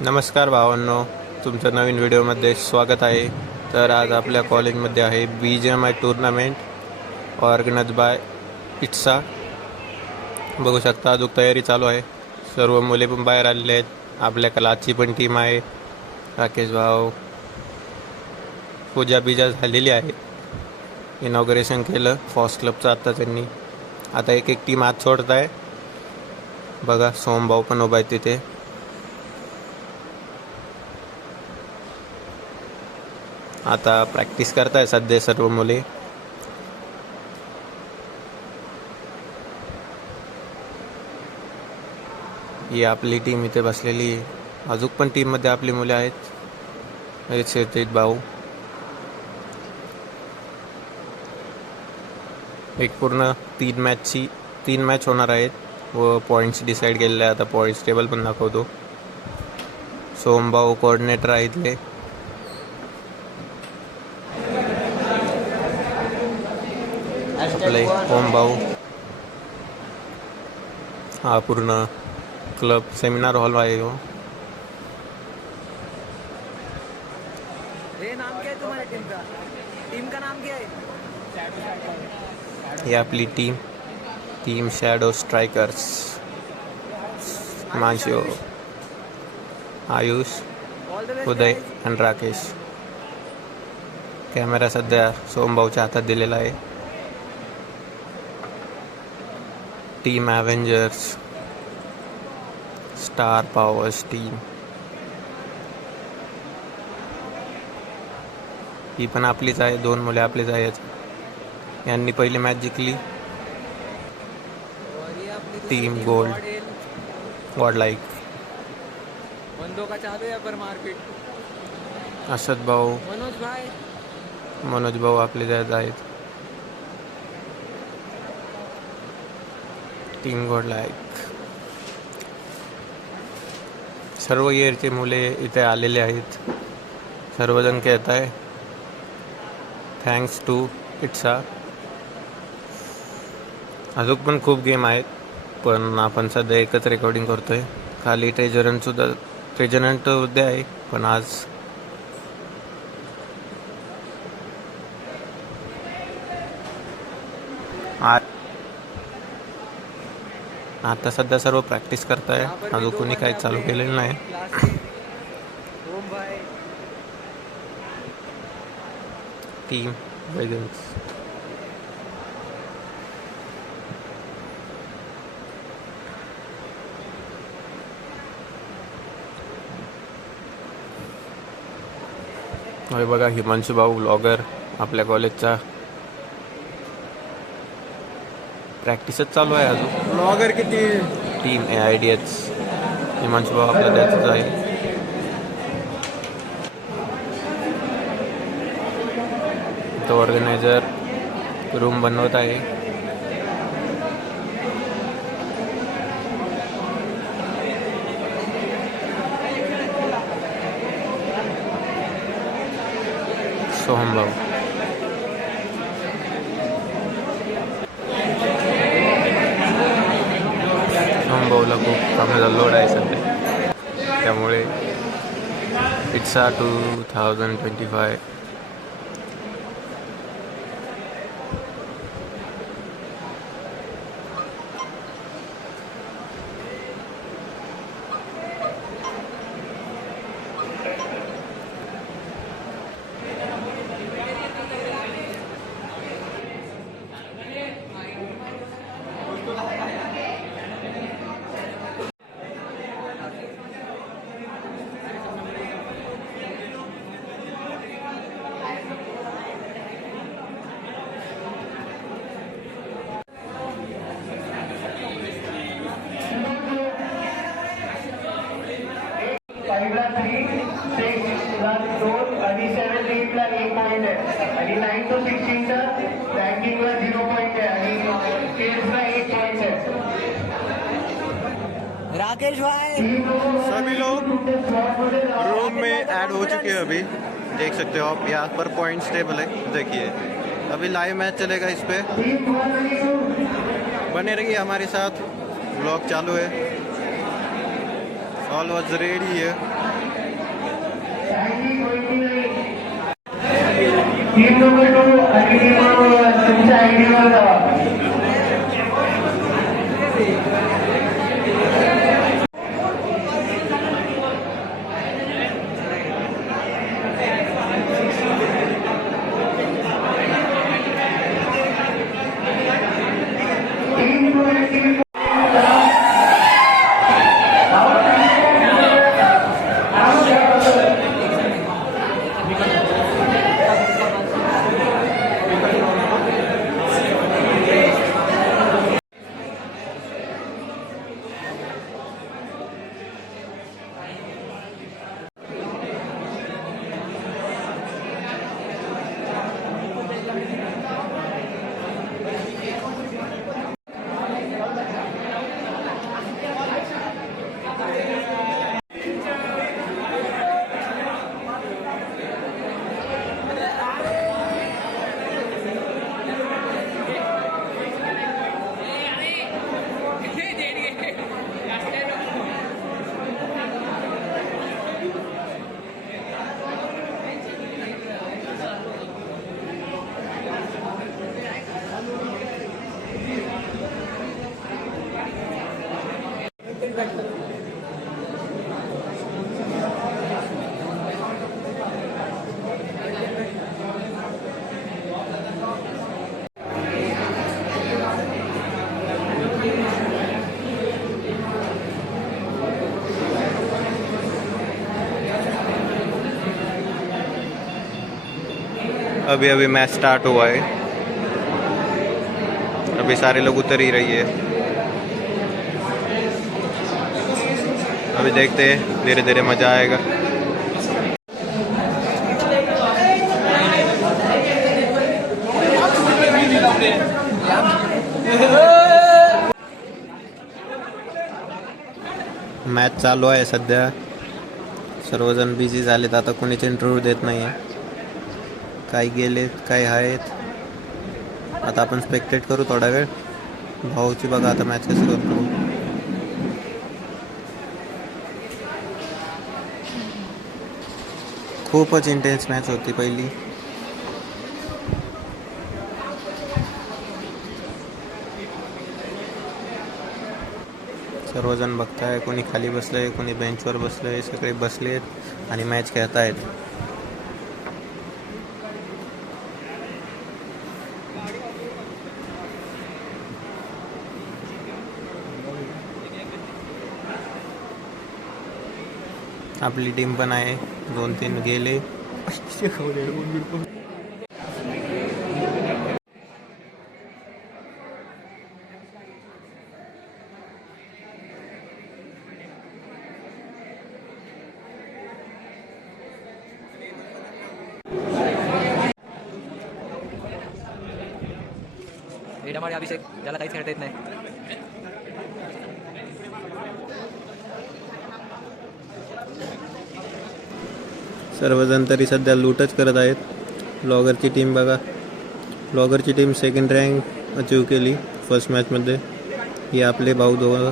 नमस्कार भावांनो, तुमचं नवीन व्हिडिओमध्ये स्वागत आहे. तर आज आपल्या कॉलेजमध्ये आहे BGMI टूर्नामेंट ऑर्गनाइज बाय इट्सा. बघू शकता अजून तयारी चालू आहे. सर्व मुले पण बाहेर आलेले आहेत. आपल्या क्लासची पण टीम आहे. राकेश भाऊ, पूजा बिजा झालेली आहे. इनॉग्रेशन केलं फॉस क्लबचं आता त्यांनी. आता एक एक टीम आत सोडत आहे. बघा सोमभाऊ पण उभा आहे तिथे. आता प्रॅक्टिस करताय सध्या सर्व मुले. ही आपली टीम इथे बसलेली आहे. अजून पण टीममध्ये आपली मुले आहेत. हेच भाऊ. एक पूर्ण तीन मॅच होणार आहेत व पॉईंट्स डिसाईड केलेले आहे. आता पॉईंट्स टेबल पण दाखवतो. सोमभाऊ कोऑर्डिनेटर आहे इथले. आपले ओमभाऊ. हा पूर्ण क्लब सेमिनार हॉल आहे हो. नाम क्या है तुम्हारी टीम का नाम क्या है? ही आपली team shadow strikers. Manshiv, Ayush, Uday आणि राकेश. कॅमेरा सध्या सोमभाऊच्या हातात दिलेला आहे. Team avengers, star powers team. ही पण आपलीच आहे. 2 मुले आपलीच आहेत. यांनी पहिली मॅच जिंकली. Team God like. बंदों का चालू है पर मारपीट. असद भाऊ, मनोज भाऊ आपले आहेत. Team God like. सर्व इयरचे मुले इथे आलेले आहेत. सर्वजण कहत आहे थँक्स टू इट्सा. अजून पण खूप गेम आहेत, पण आपण सध्या एकच रेकॉर्डिंग करतोय. खाली ट्रेजरंट उद्या आहे, पण आज आता सध्या सर्व प्रॅक्टिस करताय. अजून कोणी काही चालू केलेलं नाही. Team vegans. होय बघा हिमांशू भाऊ ब्लॉगर आपल्या कॉलेजचा. प्रॅक्टिसच चालू आहे अजून. ब्लॉगर किती टीम AIDH. हिमांशू भाऊ आपला द्यायचंच आहे. तो ऑर्गनायझर रूम बनवत आहे. सोमभाऊ. सोमभाऊला खूप कामाचा लोड आहे सध्या, त्यामुळे इट्सा 2025 5ला 3, 6ला 2 आणि 7 8ला 1 पॉईंट आहे आणि 9 to 16चा रँकिंगला 0 पॉईंट आहे आणि स्किल्सला 1 पॉईंट है. राकेश भाई. सभी लोग रूम में ऐड हो चुके हैं. अभी देख सकते हो आप यहाँ पर पॉइंट्स टेबल है. देखिए अभी लाइव मैच चलेगा इस पे. बने रहिए हमारे साथ. व्लॉग चालू है. All was ready here. Team number 2 आणि टीम तुमच्या आयडीवर जावा. टीम 2 आणि टीम अभी अभी मैच स्टार्ट हुआ है. अभी सारे लोग उतर ही रही है. अभी देखते हैं, धीरे धीरे मज़ा आएगा. मॅच चालू आहे सध्या. सर्वजण बिझी झालेत, आता कोणीच इंटरव्ह्यू देत नाही आहे. काही गेलेत, काही आहेत. आता आपण स्पेक्टेट करू थोडा वेळ. भाऊची बघा आता मॅच कसं करतो. खूपच इंटेन्स मॅच होती पहिली. सर्वजण बघताय, कोणी खाली बसलंय, कोणी बेंचवर बसलंय, सगळे बसलेत आणि मॅच खेळतायत. आपली टीम पण आहे, 2-3 गेले. एडामाडी अभिषेक, त्याला काहीच खेळता येत नाही. सर्वजण तरी सध्या लूटच करत आहेत. ब्लॉगरची टीम बघा. ब्लॉगरची टीम सेकंड रँक अचीव केली फर्स्ट मॅचमध्ये. ही आपले भाऊ दोघं.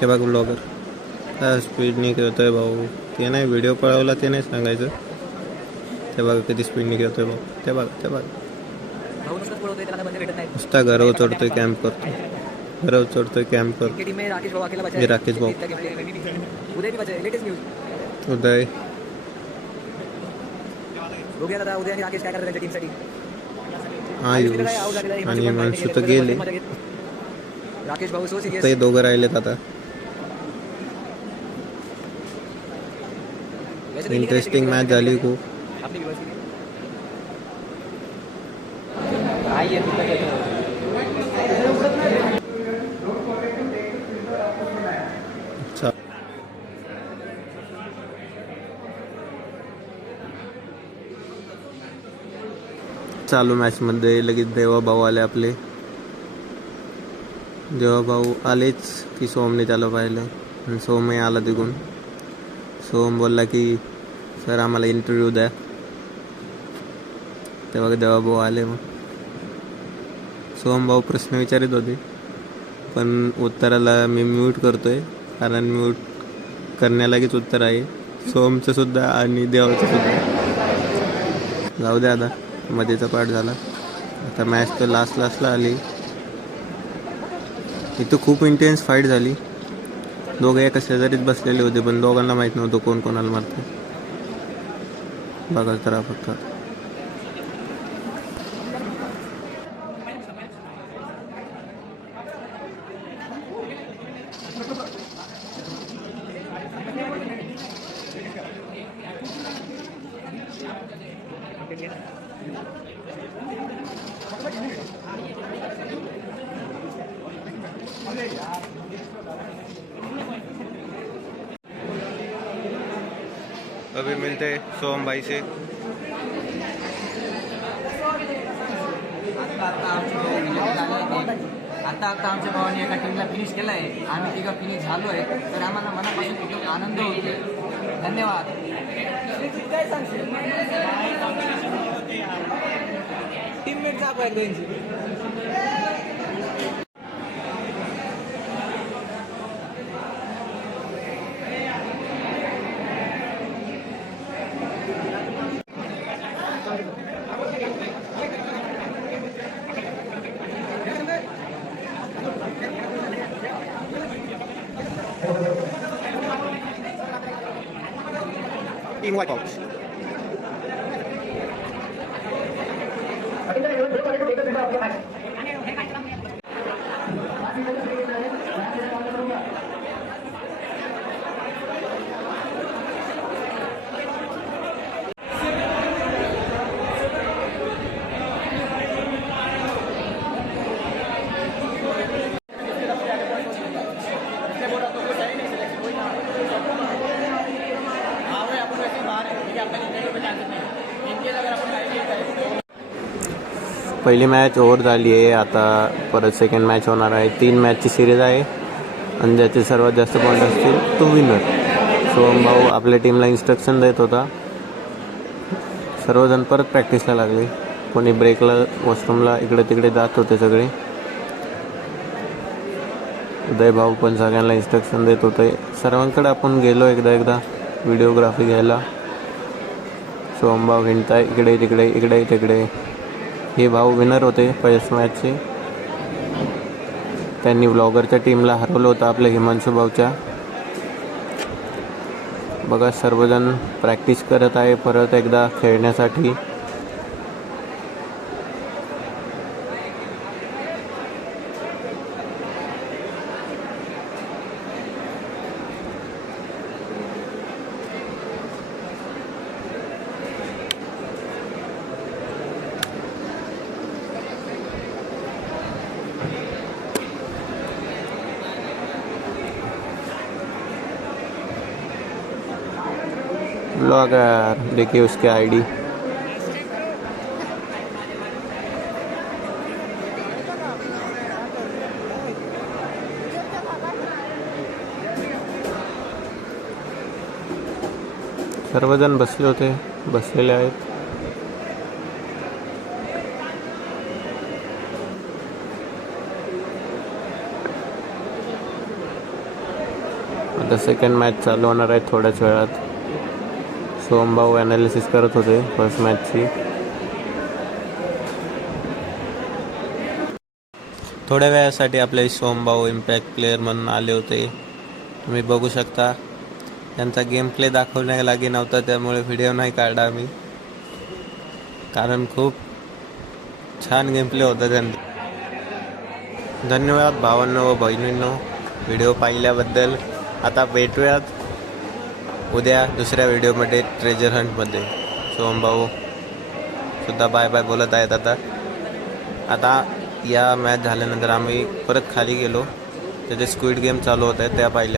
ते बघा ब्लॉगर स्पीडने खेळतोय भाऊ. ते नाही व्हिडिओ पळवला ते नाही सांगायचं. ते बघा किती स्पीडने खेळतोय भाऊ. ते बघा, ते बघा. नुसता घरावर चढतोय, कॅम्प करतो. घरावर चढतोय, कॅम्प करतो. टीम में राकेश भाऊ अकेला बचा ये राकेश भाऊ. उदय भी बचा है. लेटेस्ट न्यूज उदय. बघूया दादा उदय आणि राकेश काय करतात त्यांच्या टीमसाठी. आयुष आणि हिमांशू तर गेले. राकेश भाऊ सो सिरियस. ते दोघं राहिलेत आता. इंटरेस्टिंग मॅच झाली खूप. चालू मॅचमध्ये लगेच देवाभाऊ आले आपले. देवाभाऊ आलेच की सोमने त्याला पाहिलं आणि सोमही आला तिकडून. सोम बोलला की सर आम्हाला इंटरव्ह्यू द्या. तेव्हा देवाभाऊ आले. मग सोम भाऊ प्रश्न विचारित होते पण उत्तराला मी म्यूट करतोय कारण म्यूट करण्यालागीच उत्तर आहे, सोमचं सुद्धा आणि देवाचं सुद्धा. जाऊ द्या आता, मध्येचा पार्ट झाला. आता मॅच तर लास्टला आली. इथं खूप इंटेन्स फाईट झाली. दोघं एका शेजारीच बसलेले होते, पण दोघांना माहीत नव्हतं कोण कोणाला मारते. बघा तर फक्त. अभी मिलते सोम भाई से. आता आमच्या भावाने एका टीमला फिनिश केलं आहे. आम्ही तिघं फिनिश झालो आहे, तर आम्हाला मनापासून खूप आनंद होतो. धन्यवाद. टीममेट जागो आहे दोनची. Team wipeout. पहिली मॅच ओव्हर झाली आहे. आता परत सेकंड मॅच होणार आहे. 3 मॅचची सिरीज आहे आणि ज्याचे सर्वात जास्त पॉईंट असतील तो विनर. सोहम भाऊ आपल्या टीमला इन्स्ट्रक्शन देत होता. सर्वजण परत प्रॅक्टिसला लागले. कोणी ब्रेकला, वॉशरूमला, इकडे तिकडे जात होते सगळे. उदय भाऊ पण सगळ्यांना इन्स्ट्रक्शन देत होते. सर्वांकडे आपण गेलो एकदा व्हिडिओग्राफी घ्यायला. सोहम भाऊ हिंडताय इकडे तिकडे. हे भाऊ विनर होते फर्स्ट मॅचचे. त्यांनी ब्लॉगरच्या टीमला हरवलं होतं आपल्या हिमांशू भाऊच्या. बघा सर्वजण प्रॅक्टिस करत आहे परत एकदा खेळण्यासाठी. ब्लॉगर देखिए उसके आईडी. सर्वजण बसलेले आहेत. आता सेकंड मॅच चालू होणार आहे थोड्याच वेळात. सोहम भाऊ ॲनालिसिस करत होते फर्स्ट मॅचची. थोड्या वेळासाठी आपले सोहम भाऊ इम्पॅक्ट प्लेअर म्हणून आले होते. तुम्ही बघू शकता. त्यांचा गेम प्ले दाखवण्यालागी नव्हता, त्यामुळे व्हिडिओ नाही काढला आम्ही, कारण खूप छान गेम प्ले होता त्यांचा. धन्यवाद भावांनो व बहिणींनो व्हिडिओ पाहिल्याबद्दल. आता भेटूयात उद्या दुसऱ्या व्हिडिओमध्ये ट्रेजर हंटमध्ये. सोहम भाऊ सुद्धा बाय बाय बोलत आहेत. आता या मॅच झाल्यानंतर आम्ही परत खाली गेलो. त्याचे स्क्विड गेम चालू होत आहेत त्या पाहिल्या.